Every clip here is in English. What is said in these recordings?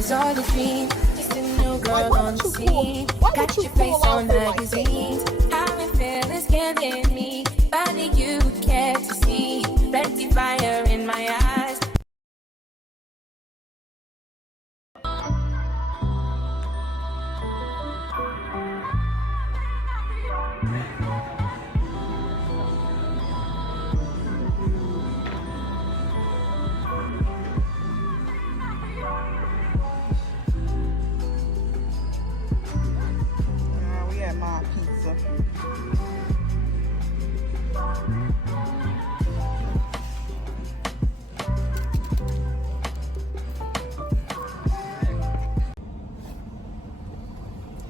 was all a dream. Just a new girl on the scene. Got your face on magazines. How it feel is killing me. Body you care to see. Plenty fire in my eyes. We at my pizza.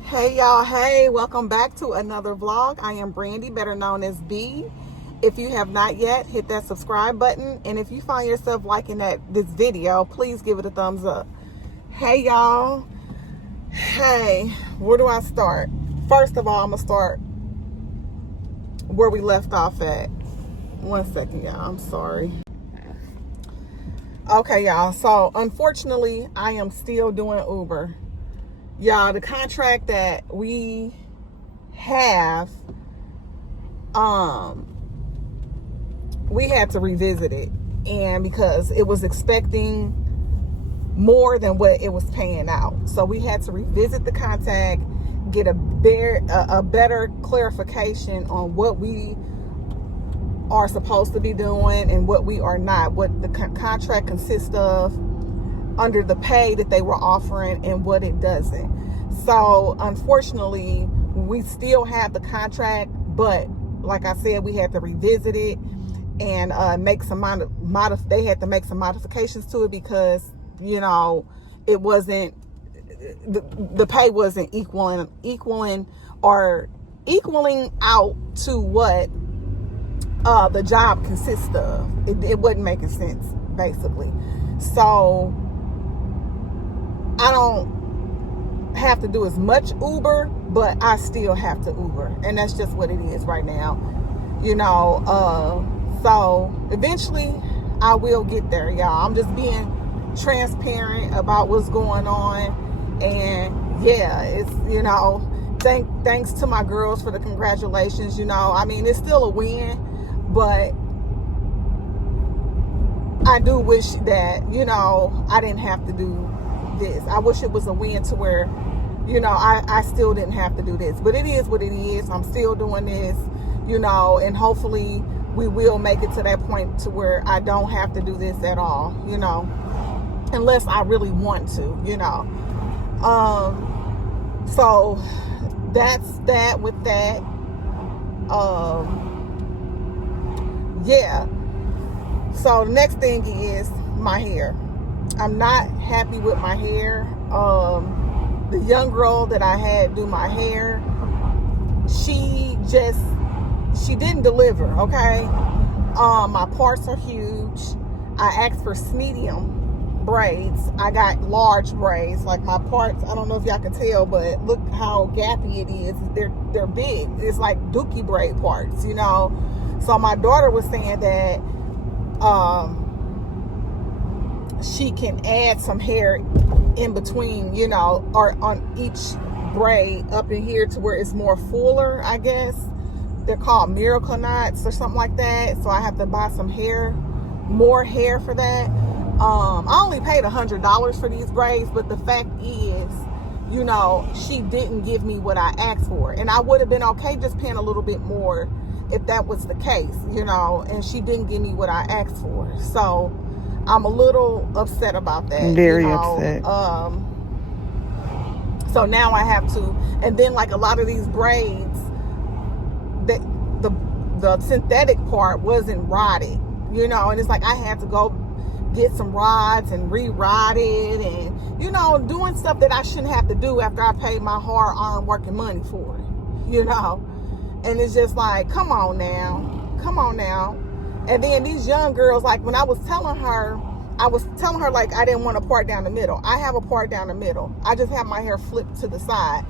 Hey y'all, hey, welcome back to another vlog. I am Brandy, better known as B. If you have not yet, hit that subscribe button, and if you find yourself liking this video, please give it a thumbs up. Hey y'all, hey, where do I start? First of all, I'm gonna start where we left off at. 1 second, y'all, I'm sorry. Okay, y'all, so unfortunately, I am still doing Uber. Y'all, the contract that we have, we had to revisit it, and because it was expecting more than what it was paying out, so we had to revisit the contract, get a better clarification on what we are supposed to be doing and what we are not, what the contract consists of under the pay that they were offering and what it doesn't. So unfortunately, we still have the contract, but like I said, we had to revisit it and make some they had to make some modifications to it because, you know, it wasn't, the pay wasn't equaling out to what the job consists of. It wasn't making sense, basically. So I don't have to do as much Uber, but I still have to Uber, and that's just what it is right now, you know. So eventually I will get there, y'all. I'm just being transparent about what's going on, and yeah, it's, you know, thanks to my girls for the congratulations. You know, I mean, it's still a win, but I do wish that, you know, I didn't have to do this. I wish it was a win to where, you know, I still didn't have to do this, but it is what it is. I'm still doing this, you know, and hopefully we will make it to that point to where I don't have to do this at all, you know, unless I really want to, you know. So that's that with that. Yeah. So the next thing is my hair. I'm not happy with my hair. The young girl that I had do my hair, she didn't deliver, okay? My parts are huge. I asked for medium braids. I got large braids. Like my parts, I don't know if y'all can tell, but look how gappy it is. They're big. It's like dookie braid parts, you know? So my daughter was saying that she can add some hair in between, you know, or on each braid up in here to where it's more fuller, I guess. They're called miracle knots or something like that. So I have to buy some hair, more hair for that. I only paid $100 for these braids, but the fact is, you know, she didn't give me what I asked for, and I would have been okay just paying a little bit more if that was the case, you know, and she didn't give me what I asked for. So I'm a little upset about that. Very, you know? upset. So now I have to, and then like a lot of these braids, that the synthetic part wasn't rotted, you know, and it's like I had to go get some rods and re-rod it, and, you know, doing stuff that I shouldn't have to do after I paid my hard-earned working money for it, you know. And it's just like, come on now. And then these young girls, like when I was telling her like I didn't want a part down the middle. I have a part down the middle. I just have my hair flipped to the side.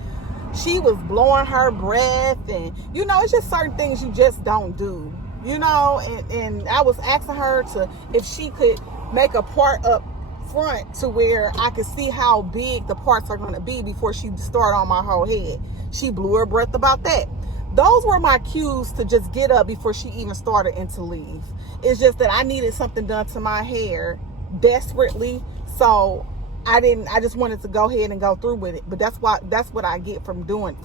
She was blowing her breath, and, you know, it's just certain things you just don't do, you know. And I was asking her if she could make a part up front to where I could see how big the parts are going to be before she started on my whole head. She blew her breath about that. Those were my cues to just get up before she even started and to leave. It's just that I needed something done to my hair desperately, so I just wanted to go ahead and go through with it. But that's what I get from doing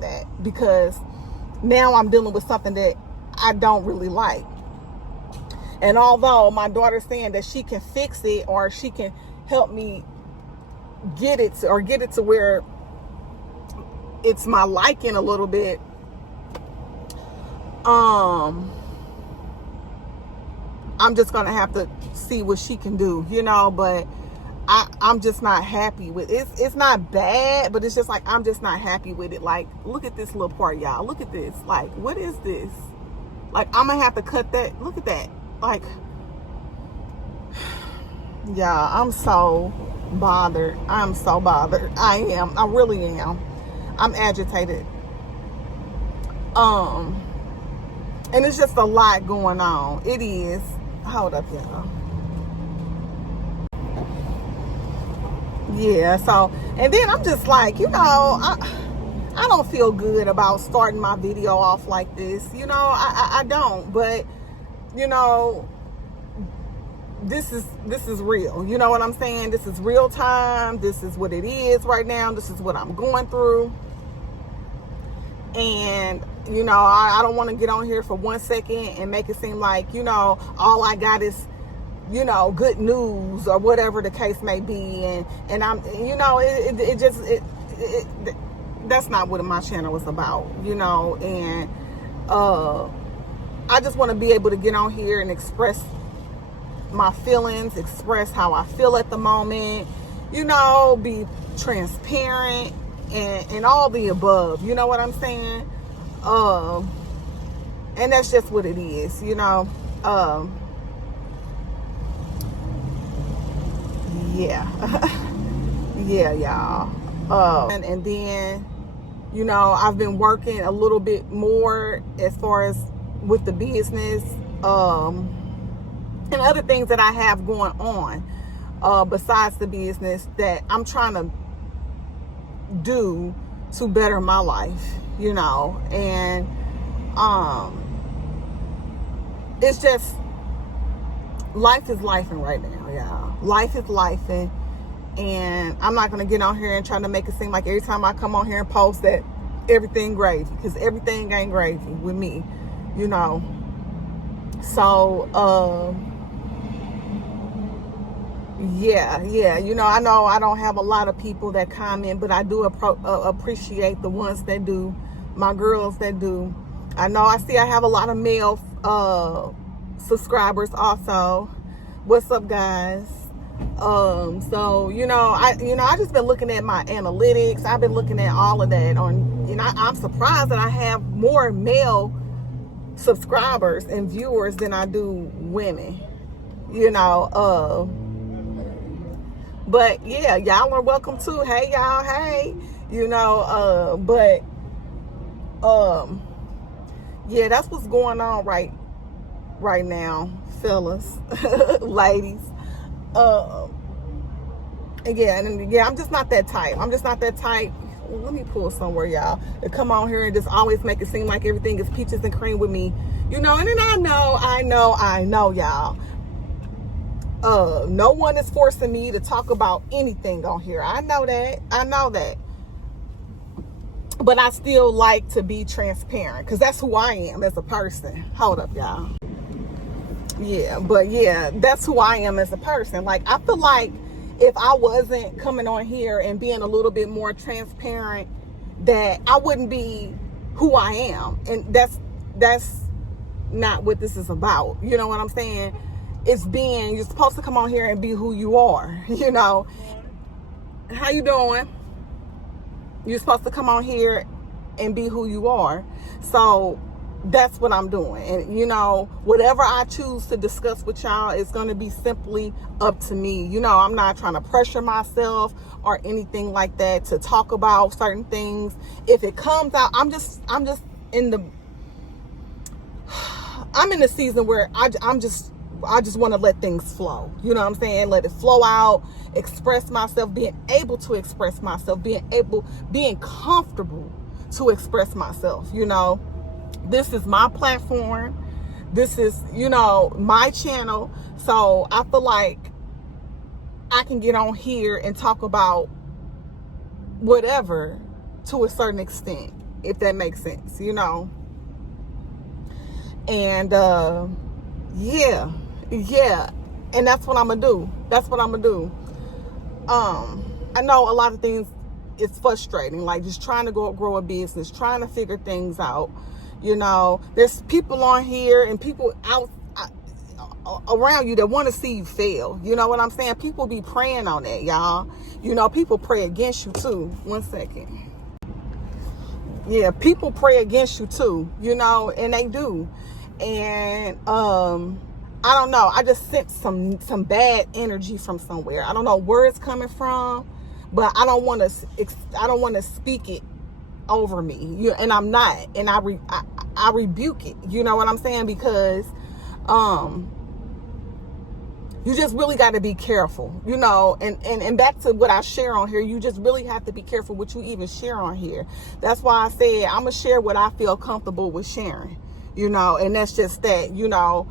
that, because now I'm dealing with something that I don't really like. And although my daughter's saying that she can fix it, or she can help me get it to where it's my liking a little bit, I'm just gonna have to see what she can do, but I'm just not happy with it. It's not bad, but it's just like I'm just not happy with it. Like, look at this little part, y'all. Look at this. Like, what is this? Like, I'm gonna have to cut that. Look at that. Like, yeah, I'm so bothered. I'm so bothered. I am. I really am. I'm agitated. And it's just a lot going on. It is. Hold up, y'all. Yeah, so, and then I'm just like, I don't feel good about starting my video off like this. I don't, but, this is real. You know what I'm saying? This is real time. This is what it is right now. This is what I'm going through. And, I don't want to get on here for 1 second and make it seem like, all I got is, good news or whatever the case may be. And I'm, that's not what my channel is about, and I just want to be able to get on here and express my feelings, express how I feel at the moment, be transparent and all the above, you know what I'm saying? And that's just what it is, yeah. Yeah, y'all. And then, I've been working a little bit more as far as with the business, and other things that I have going on, besides the business that I'm trying to do to better my life, and, it's just, life is lifing right now, y'all. Life is lifing, and I'm not gonna get on here and try to make it seem like every time I come on here and post that everything gravy, because everything ain't gravy with me, So, yeah, I know I don't have a lot of people that comment, but I do appreciate the ones that do, my girls that do. I have a lot of male subscribers also. What's up, guys? So I just been looking at my analytics. I've been looking at all of that I'm surprised that I have more male subscribers and viewers than I do women, but yeah, y'all are welcome too. Hey, y'all. Hey, but yeah, that's what's going on right now, fellas, ladies. Yeah, I'm just not that type. Let me pull somewhere, y'all, to come on here and just always make it seem like everything is peaches and cream with me, and then I know, y'all. No one is forcing me to talk about anything on here. I know that. But I still like to be transparent, because that's who I am as a person. Hold up, y'all. Yeah, but yeah, that's who I am as a person. Like, I feel like if I wasn't coming on here and being a little bit more transparent, that I wouldn't be who I am. And that's not what this is about. You know what I'm saying? You're supposed to come on here and be who you are, How you doing? You're supposed to come on here and be who you are. So that's what I'm doing. And, whatever I choose to discuss with y'all is going to be simply up to me. I'm not trying to pressure myself or anything like that to talk about certain things. If it comes out, I'm in the season where I'm just I just want to let things flow. You know what I'm saying? Let it flow out, express myself, being able to express myself, being comfortable to express myself. You know, this is my platform. This is, you know, my channel. So I feel like I can get on here and talk about whatever to a certain extent, if that makes sense, you know. And yeah, and that's what I'm gonna do. I know a lot of things, it's frustrating, like just trying to grow a business, trying to figure things out. You know, there's people on here and people out around you that want to see you fail. You know what I'm saying? People be praying on that, y'all. You know, people pray against you too. 1 second. Yeah, people pray against you too, you know, and they do. And I don't know, I just sense some bad energy from somewhere. I don't know where it's coming from, but I don't want to speak it over me. And I'm not, and I rebuke it. You know what I'm saying? Because you just really got to be careful, you know, and back to what I share on here, you just really have to be careful what you even share on here. That's why I said I'm gonna share what I feel comfortable with sharing, you know, and that's just that, you know.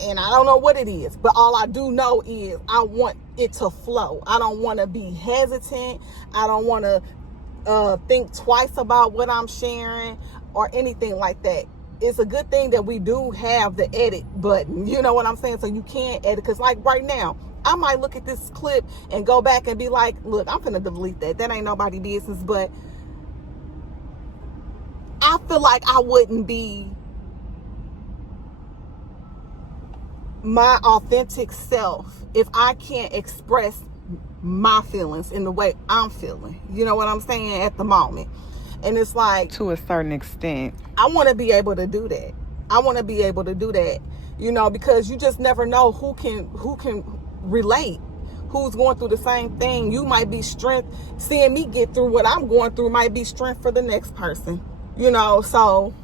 And I don't know what it is, but all I do know is I want it to flow. I don't want to be hesitant. I don't want to think twice about what I'm sharing or anything like that. It's a good thing that we do have the edit button. You know what I'm saying? So you can edit. Because like right now, I might look at this clip and go back and be like, look, I'm finna delete that. That ain't nobody business. But I feel like I wouldn't be my authentic self if I can't express my feelings in the way I'm feeling. You know what I'm saying? At the moment. And it's like, to a certain extent, I want to be able to do that. You know, because you just never know who can relate, who's going through the same thing. You might be strength. Seeing me get through what I'm going through might be strength for the next person. You know, so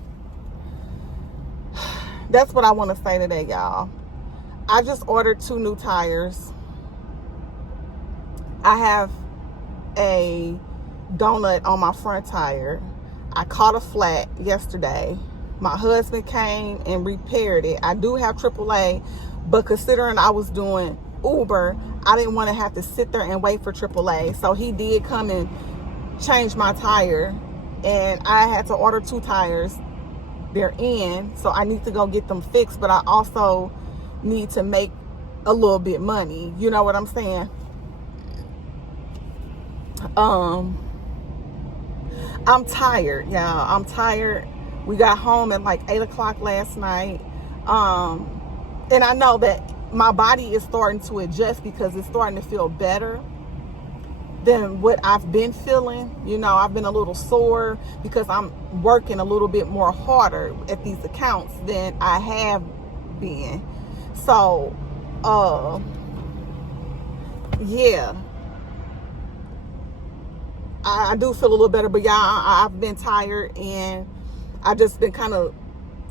that's what I want to say today, y'all. I just ordered 2 new tires. I have a donut on my front tire. I caught a flat yesterday. My husband came and repaired it. I do have AAA, but considering I was doing Uber, I didn't want to have to sit there and wait for AAA. So he did come and change my tire, and I had to order 2 tires. They're in, so I need to go get them fixed, but I also need to make a little bit money. You know what I'm saying? I'm tired, y'all. I'm tired. We got home at like 8 o'clock last night. And I know that my body is starting to adjust because it's starting to feel better than what I've been feeling. You know, I've been a little sore because I'm working a little bit more harder at these accounts than I have been. So, yeah. I do feel a little better, but y'all, I've been tired, and I just been kind of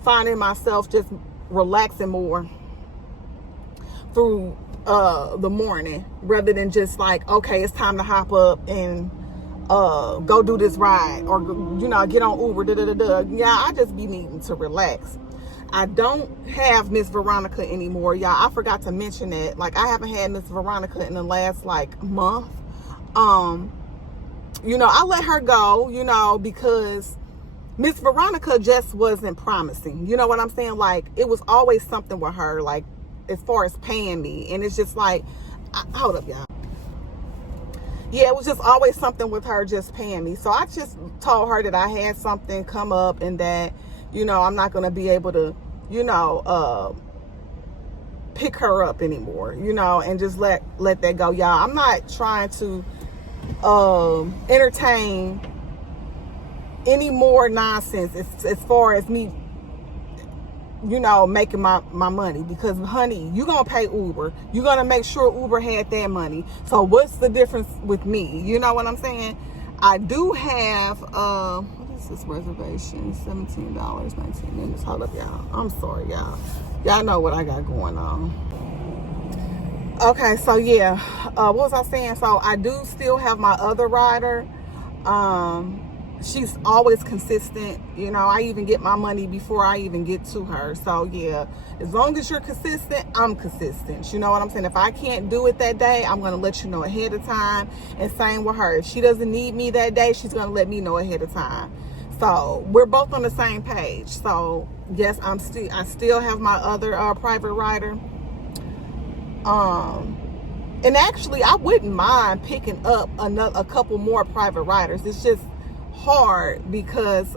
finding myself just relaxing more through the morning, rather than just like, okay, it's time to hop up and go do this ride, or, you know, get on Uber. Yeah, I just be needing to relax. I don't have Miss Veronica anymore, y'all. I forgot to mention that. Like, I haven't had Miss Veronica in the last like month. You know, I let her go, you know, because Miss Veronica just wasn't promising. You know what I'm saying? Like, it was always something with her, like, as far as paying me. And it's just like, hold up, y'all. Yeah, it was just always something with her just paying me. So I just told her that I had something come up and that, you know, I'm not going to be able to, you know, pick her up anymore, you know, and just let that go, y'all. I'm not trying to entertain any more nonsense as far as me, you know, making my money, because honey, you gonna pay Uber, you gonna make sure Uber had that money. So what's the difference with me? You know what I'm saying? I do have what is this reservation? $17.19. Hold up, y'all. I'm sorry, y'all. Y'all know what I got going on. Okay, so yeah, what was I saying? So I do still have my other rider. She's always consistent. You know, I even get my money before I even get to her. So yeah, as long as you're consistent, I'm consistent. You know what I'm saying? If I can't do it that day, I'm going to let you know ahead of time. And same with her. If she doesn't need me that day, she's going to let me know ahead of time. So we're both on the same page. So yes, I still have my other private rider. And actually, I wouldn't mind picking up a couple more private riders. It's just hard because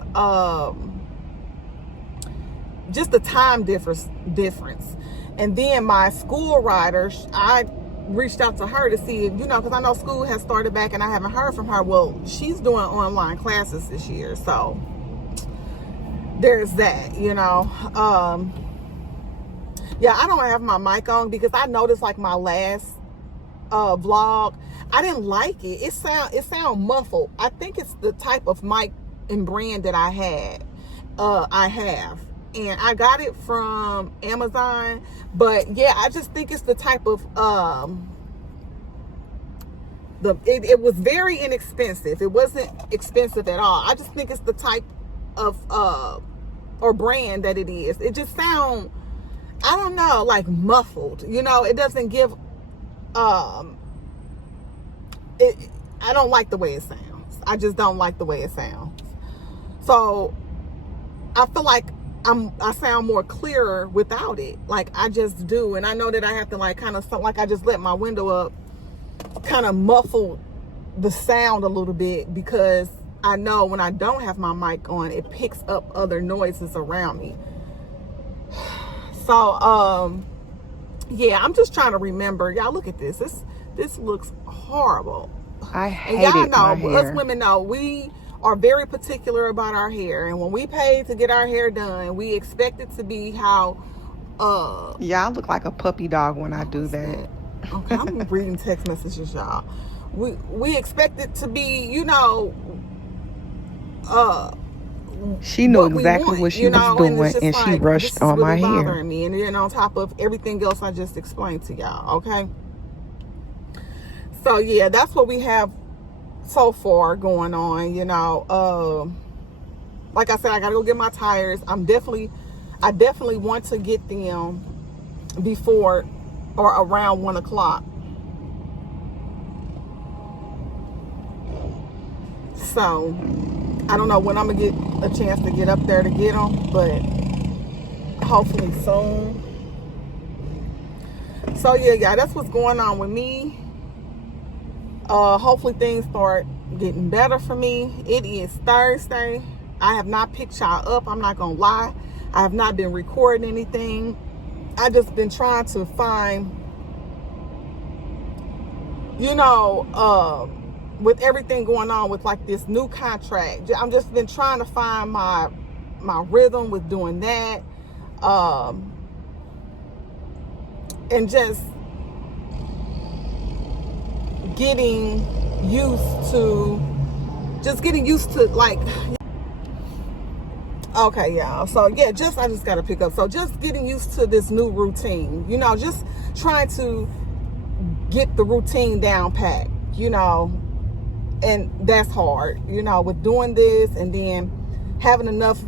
just the time difference. And then my school rider, I reached out to her to see if, you know, because I know school has started back and I haven't heard from her. Well, she's doing online classes this year, so there's that, you know. Yeah, I don't have my mic on because I noticed like my last vlog, I didn't like it. It sound muffled. I think it's the type of mic and brand that I have. And I got it from Amazon. But yeah, I just think it's the type of it was very inexpensive. It wasn't expensive at all. I just think it's the type of or brand that it is. It just sounds, I don't know, like muffled. You know, it doesn't give I don't like the way it sounds. I just don't like the way it sounds. So I feel like I sound more clearer without it. Like I just do. And I know that I have to like kind of, like I just let my window up, kind of muffle the sound a little bit, because I know when I don't have my mic on, it picks up other noises around me. So yeah, I'm just trying to remember. Y'all look at this. This looks horrible. I hate and y'all it, know, my hair. us women know, we are very particular about our hair. And when we pay to get our hair done, we expect it to be how Y'all look like a puppy dog when I do that. Okay, I'm reading text messages, y'all. We expect it to be, you know, she knew what exactly what she was doing, and she rushed on my hair. Bothering me, and then on top of everything else I just explained to y'all. Okay, so yeah, that's what we have so far going on. You know, like I said, I gotta go get my tires. I definitely want to get them before or around 1 o'clock. So I don't know when I'm gonna get a chance to get up there to get them, but hopefully soon. So yeah, that's what's going on with me. Hopefully things start getting better for me. It is Thursday. I have not picked y'all up. I'm not gonna lie. I have not been recording anything. I just been trying to find, you know, with everything going on with like this new contract, I'm just been trying to find my rhythm with doing that, and just getting used to like, okay, y'all. So yeah, I just gotta pick up. So just getting used to this new routine, you know, just trying to get the routine down packed, you know. And that's hard, you know, with doing this and then having enough,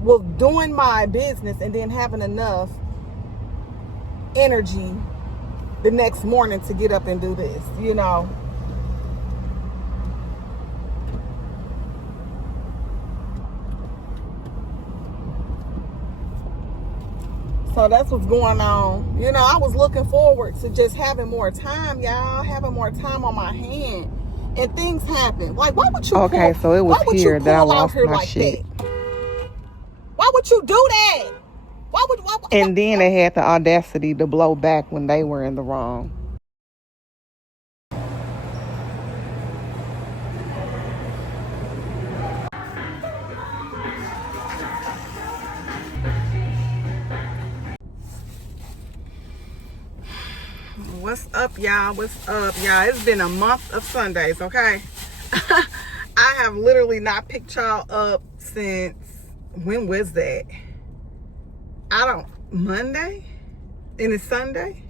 well, doing my business and then having enough energy the next morning to get up and do this, you know. So that's what's going on. You know, I was looking forward to just having more time, y'all, having more time on my hand. And things happen. Like, why would you okay, pull, so it was here that I lost my like shit. That? Why would you do that? And then they had the audacity to blow back when they were in the wrong. What's up, y'all? What's up, y'all? It's been a month of Sundays, okay? I have literally not picked y'all up since, when was that? Monday and it's Sunday.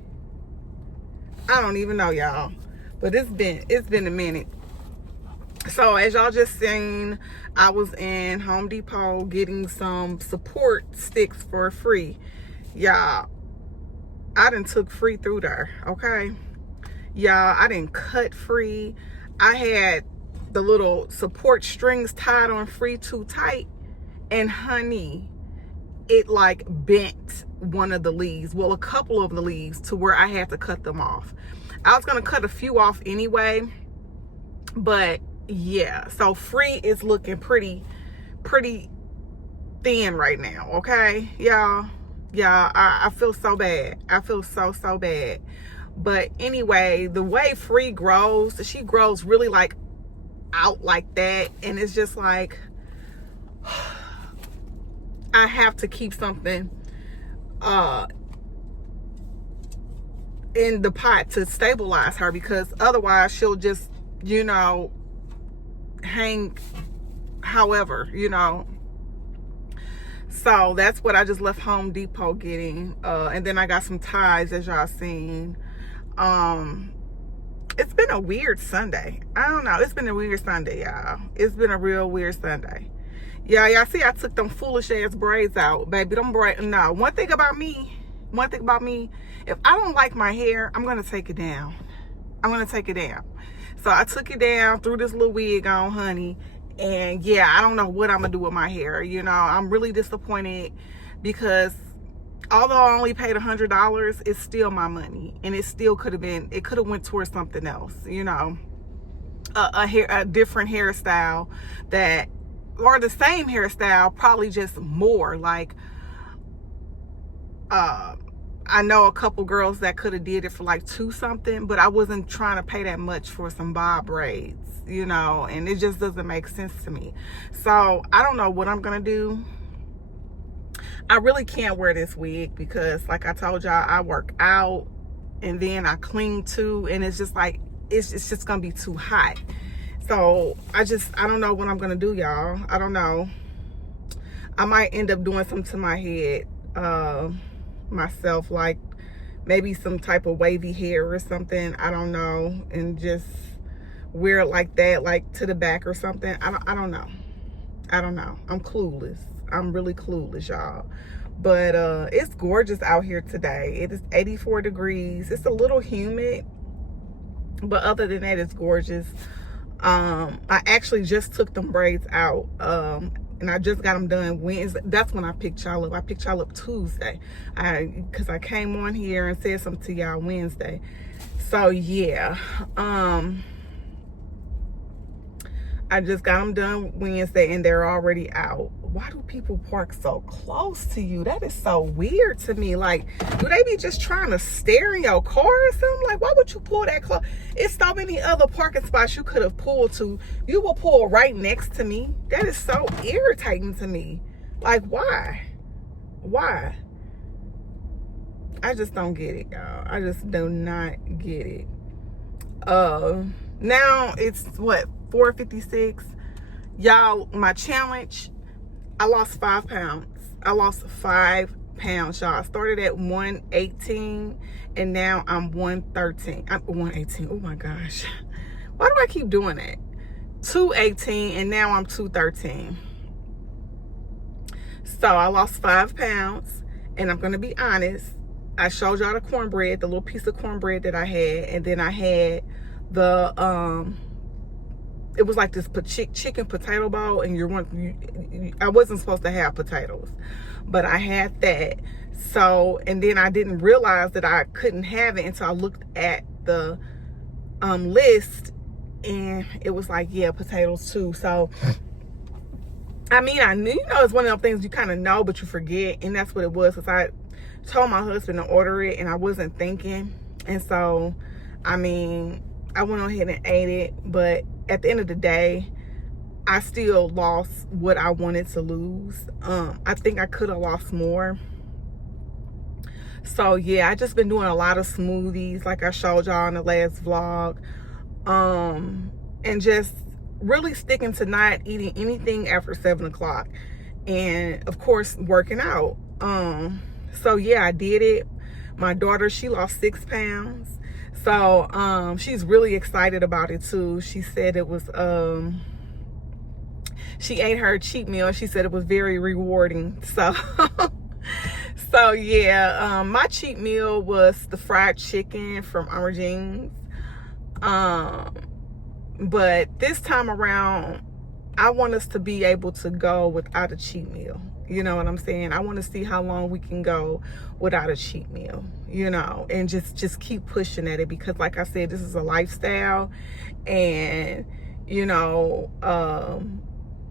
I don't even know, y'all, but it's been a minute. So as y'all just seen, I was in Home Depot getting some support sticks for free. Y'all, I done took free through there, okay? Y'all, I didn't cut free. I had the little support strings tied on free too tight, and honey, it like bent one of the leaves, well, a couple of the leaves, to where I had to cut them off. I was gonna cut a few off anyway, but yeah, so free is looking pretty thin right now, okay, y'all. I feel so bad. I feel so bad. But anyway, the way free grows, she grows really like out like that, and it's just like I have to keep something in the pot to stabilize her, because otherwise she'll just, you know, hang however, you know. So that's what I just left Home Depot getting. And then I got some ties, as y'all seen. It's been a weird Sunday. I don't know. It's been a weird Sunday, y'all. It's been a real weird Sunday. Yeah, y'all see I took them foolish ass braids out, baby. Them braids, no. One thing about me, if I don't like my hair, I'm going to take it down. I'm going to take it down. So I took it down, threw this little wig on, honey. And yeah, I don't know what I'm going to do with my hair. You know, I'm really disappointed because although I only paid $100, it's still my money. And it still could have been, it could have went towards something else, you know. A different hairstyle that, or the same hairstyle, probably just more like, I know a couple girls that could have did it for like $2 something, but I wasn't trying to pay that much for some bob braids, you know, and it just doesn't make sense to me. So I don't know what I'm gonna do. I really can't wear this wig because, like I told y'all, I work out and then I clean too, and it's just like, it's just gonna be too hot. So I don't know what I'm gonna do, y'all. I don't know. I might end up doing something to my head myself, like maybe some type of wavy hair or something, I don't know, and just wear it like that, like to the back or something. I don't know. I'm clueless. I'm really clueless, y'all. But it's gorgeous out here today. It is 84 degrees. It's a little humid, but other than that, it's gorgeous. I actually just took them braids out, and I just got them done Wednesday. That's when I picked y'all up. I picked y'all up Tuesday, because I came on here and said something to y'all Wednesday. So yeah, I just got them done Wednesday and they're already out. Why do people park so close to you? That is so weird to me. Like, do they be just trying to stare in your car or something? Like, why would you pull that close? It's so many other parking spots you could have pulled to. You will pull right next to me. That is so irritating to me. Like, why? Why? I just don't get it, y'all. I just do not get it. Now it's what, 4:56. Y'all, my challenge, I lost 5 pounds. I lost 5 pounds, y'all. I started at 118 and now I'm 113. I'm 118. Oh my gosh. Why do I keep doing that? 218 and now I'm 213. So I lost 5 pounds, and I'm gonna be honest, I showed y'all the cornbread, the little piece of cornbread that I had, and then I had the it was like this chicken potato bowl, and I wasn't supposed to have potatoes, but I had that. So, and then I didn't realize that I couldn't have it until I looked at the list, and it was like, yeah, potatoes too. So I mean, I knew, you know, it's one of them things you kind of know but you forget, and that's what it was, because I told my husband to order it and I wasn't thinking. And so, I mean, I went on ahead and ate it, but at the end of the day, I still lost what I wanted to lose. I think I could have lost more. So yeah, I just been doing a lot of smoothies like I showed y'all in the last vlog, and just really sticking to not eating anything after 7 o'clock, and of course working out. So yeah, I did it. My daughter, she lost 6 pounds. So she's really excited about it too. She said it was she ate her cheat meal. She said it was very rewarding. So so yeah, my cheat meal was the fried chicken from Aubergines. But this time around, I want us to be able to go without a cheat meal. You know what I'm saying? I want to see how long we can go without a cheat meal, you know, and just keep pushing at it, because like I said, this is a lifestyle. And, you know,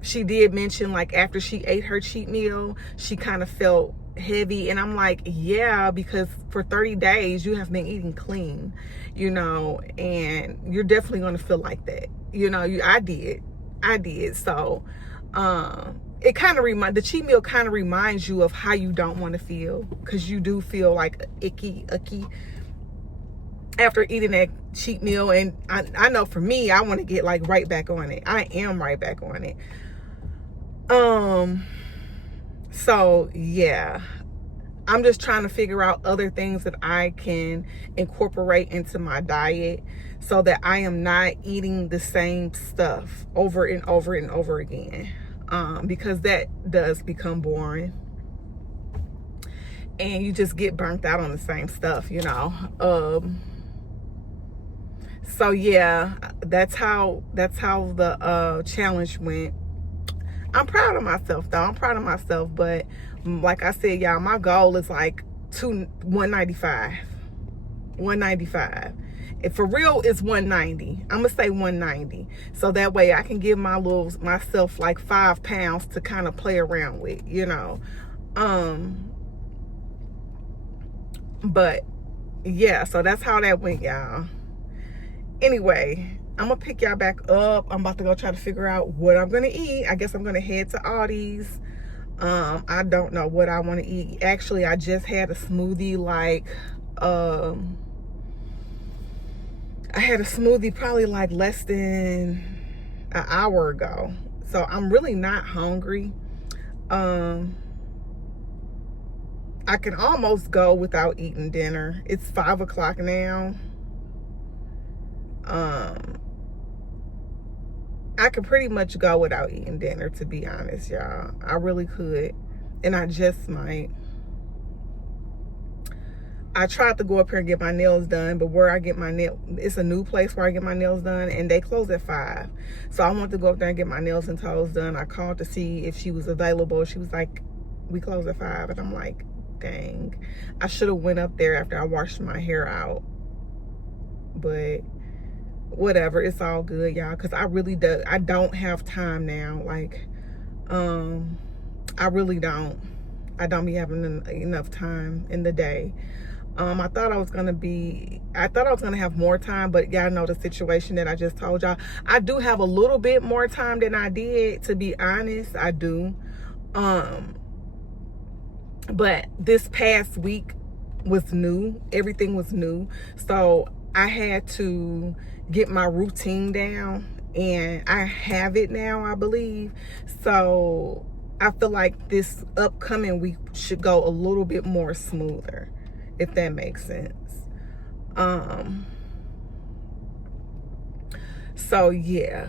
she did mention, like, after she ate her cheat meal, she kind of felt heavy. And I'm like, yeah, because for 30 days you have been eating clean, you know, and you're definitely going to feel like that. You know, I did. So, it kind of the cheat meal kind of reminds you of how you don't want to feel, because you do feel like icky after eating that cheat meal. And I know for me, I want to get like right back on it. I am right back on it. So yeah, I'm just trying to figure out other things that I can incorporate into my diet so that I am not eating the same stuff over and over and over again. Because that does become boring and you just get burnt out on the same stuff, you know. So yeah, that's how the challenge went. I'm proud of myself though. But like I said, y'all, my goal is like 195. If for real, it's 190. I'm gonna say 190, so that way I can give myself like 5 pounds to kind of play around with, you know. But yeah, so that's how that went, y'all. Anyway, I'm gonna pick y'all back up. I'm about to go try to figure out what I'm gonna eat. I guess I'm gonna head to Aldi's. I don't know what I want to eat. Actually, I just had a smoothie I had a smoothie probably like less than an hour ago. So I'm really not hungry. I can almost go without eating dinner. It's 5 o'clock now. I could pretty much go without eating dinner, to be honest, y'all. I really could. And I just might. I tried to go up here and get my nails done, but where I get my it's a new place where I get my nails done, and they close at 5. So I wanted to go up there and get my nails and toes done. I called to see if she was available. She was like, we close at 5. And I'm like, dang. I should have went up there after I washed my hair out. But whatever, it's all good, y'all, because I don't have time now. Like, I really don't. I don't be having enough time in the day. I thought I was gonna have more time, but y'all know the situation that I just told y'all. I do have a little bit more time than I did, to be honest. I do. But this past week was new. Everything was new. So I had to get my routine down, and I have it now, I believe. So I feel like this upcoming week should go a little bit more smoother, if that makes sense. So yeah,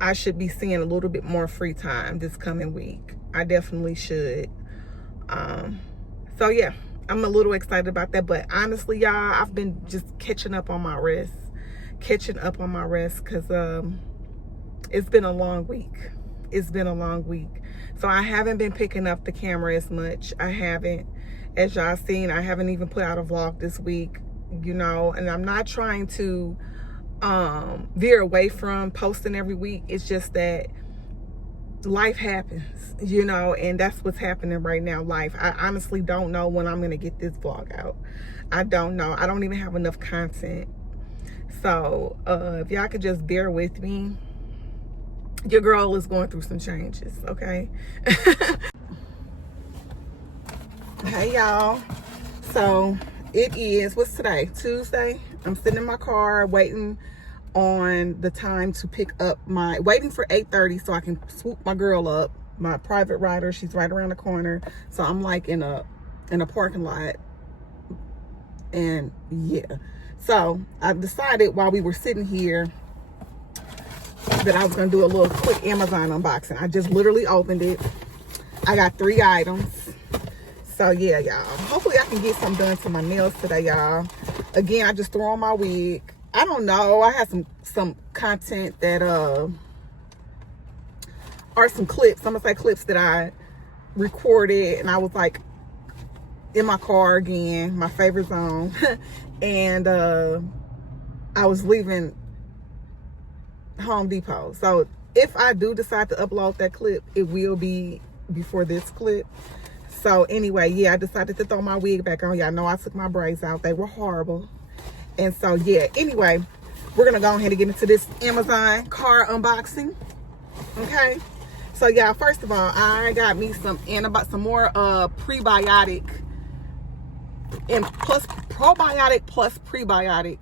I should be seeing a little bit more free time this coming week. I definitely should. So yeah, I'm a little excited about that. But honestly, y'all, I've been just catching up on my rest because it's been a long week. So I haven't been picking up the camera as much. I haven't. As y'all seen, I haven't even put out a vlog this week, you know, and I'm not trying to veer away from posting every week. It's just that life happens, you know, and that's what's happening right now. Life. I honestly don't know when I'm going to get this vlog out. I don't know. I don't even have enough content. So if y'all could just bear with me. Your girl is going through some changes, okay? Hey, y'all. So it is, what's today? Tuesday. I'm sitting in my car waiting on the time to pick up waiting for 8:30 so I can swoop my girl up my private rider. She's right around the corner. So I'm like in a parking lot. And yeah. So I decided while we were sitting here that I was going to do a little quick Amazon unboxing. I just literally opened it. I got 3 items. So yeah, y'all. Hopefully I can get some done to my nails today, y'all. Again, I just threw on my wig. I don't know. I had some content that are some clips. I'm gonna say clips that I recorded, and I was like in my car again, my favorite zone, and I was leaving Home Depot. So if I do decide to upload that clip, it will be before this clip. So anyway, yeah, I decided to throw my wig back on. Y'all know I took my braids out. They were horrible. And so yeah, anyway, we're gonna go ahead and get into this Amazon car unboxing. Okay. So yeah, first of all, I got me some more prebiotic and plus probiotic plus prebiotic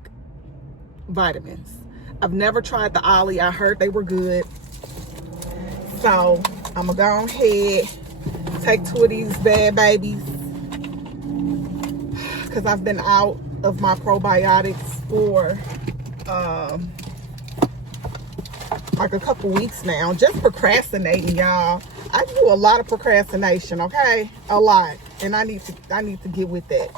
vitamins. I've never tried the Ollie. I heard they were good. So I'm gonna go ahead, take 2 of these bad babies, because I've been out of my probiotics for like a couple weeks now, just procrastinating, y'all. I do a lot of procrastination, okay? A lot. And I need to get with that.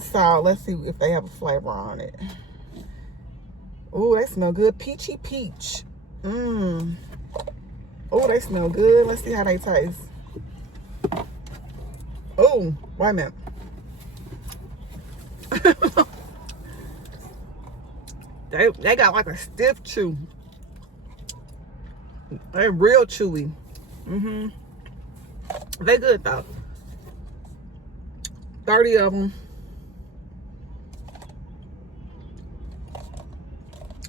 So let's see if they have a flavor on it. Oh, they smell good. Peachy peach. Oh, they smell good. Let's see how they taste. Oh, wait a minute. They got like a stiff chew. They're real chewy. They good though. 30 of them.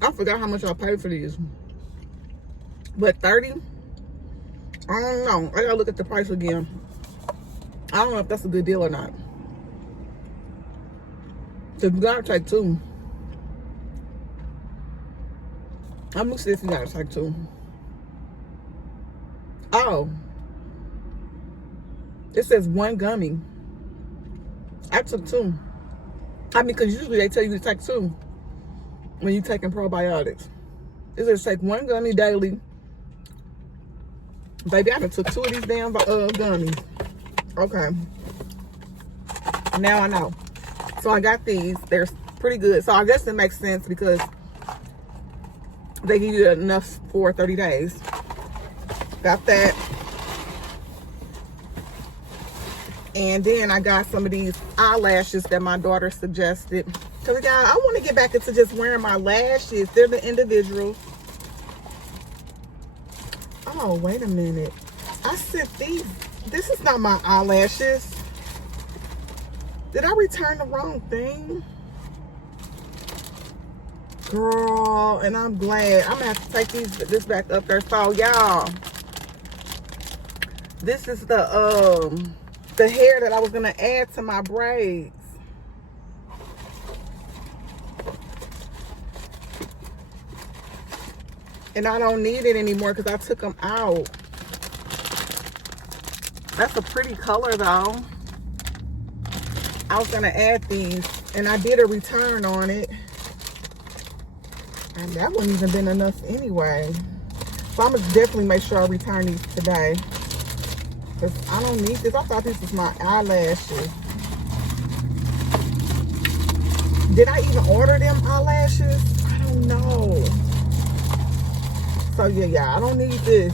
I forgot how much I paid for these. But 30? I don't know. I gotta look at the price again. I don't know if that's a good deal or not. So you gotta take 2. I'm gonna see if you gotta take 2. Oh. It says 1 gummy. I took 2. I mean, because usually they tell you to take 2 when you're taking probiotics. It says take 1 gummy daily. Baby, I done took 2 of these damn gummies. Okay. Now I know. So I got these. They're pretty good. So I guess it makes sense because they give you enough for 30 days. Got that. And then I got some of these eyelashes that my daughter suggested. Because again, I want to get back into just wearing my lashes. They're the individuals. Oh, wait a minute. I sent these. This is not my eyelashes. Did I return the wrong thing? Girl, and I'm glad. I'm gonna have to take this back up there. So y'all, this is the hair that I was gonna add to my braids. And I don't need it anymore because I took them out. That's a pretty color though. I was gonna add these and I did a return on it. And that wouldn't even been enough anyway. So I'm gonna definitely make sure I return these today. Because I don't need this. I thought this was my eyelashes. Did I even order them eyelashes? I don't know. So yeah, I don't need this.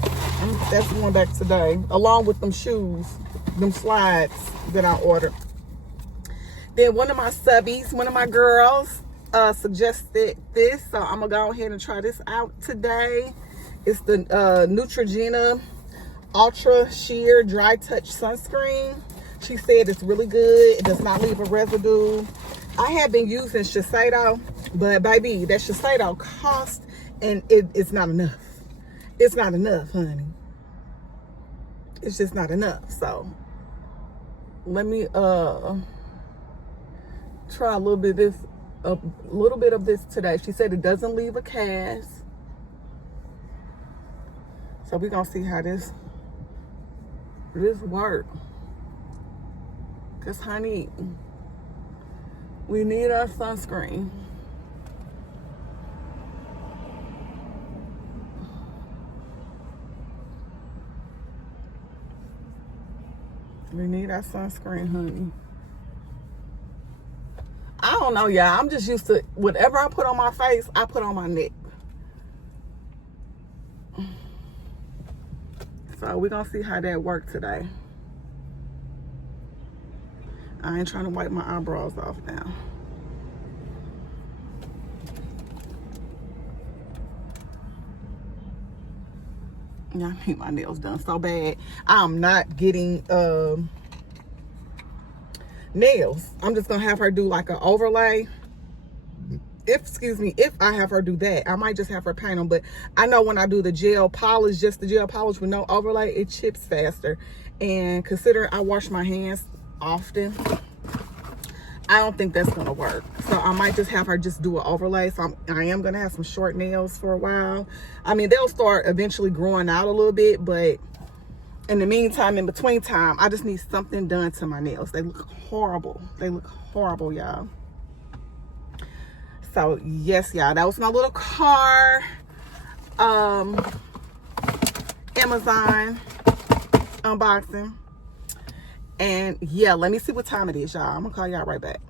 That's going back today. Along with them shoes, them slides that I ordered. Then one of my subbies, one of my girls, suggested this. So I'm gonna go ahead and try this out today. It's the Neutrogena Ultra Sheer Dry Touch Sunscreen. She said it's really good. It does not leave a residue. I have been using Shiseido, but baby, that Shiseido cost, and it's not enough. It's not enough, honey. It's just not enough. So let me try a little bit of this today. She said it doesn't leave a cast. So we're gonna see how this work. Cause honey, we need our sunscreen. We need our sunscreen, honey. I don't know, y'all. I'm just used to whatever I put on my face, I put on my neck. So we're gonna see how that works today. I ain't trying to wipe my eyebrows off now. Yeah, I need my nails done so bad. I'm not getting nails. I'm just gonna have her do like an overlay. If I have her do that, I might just have her paint them. But I know when I do the gel polish, just the gel polish with no overlay, it chips faster. And considering I wash my hands often, I don't think that's gonna work. So I might just have her just do an overlay. So I am gonna have some short nails for a while. I mean, they'll start eventually growing out a little bit, but in the meantime, in between time, I just need something done to my nails. They look horrible. They look horrible, y'all. So yes, y'all, that was my little car Amazon unboxing. And yeah, let me see what time it is, y'all. I'm gonna call y'all right back.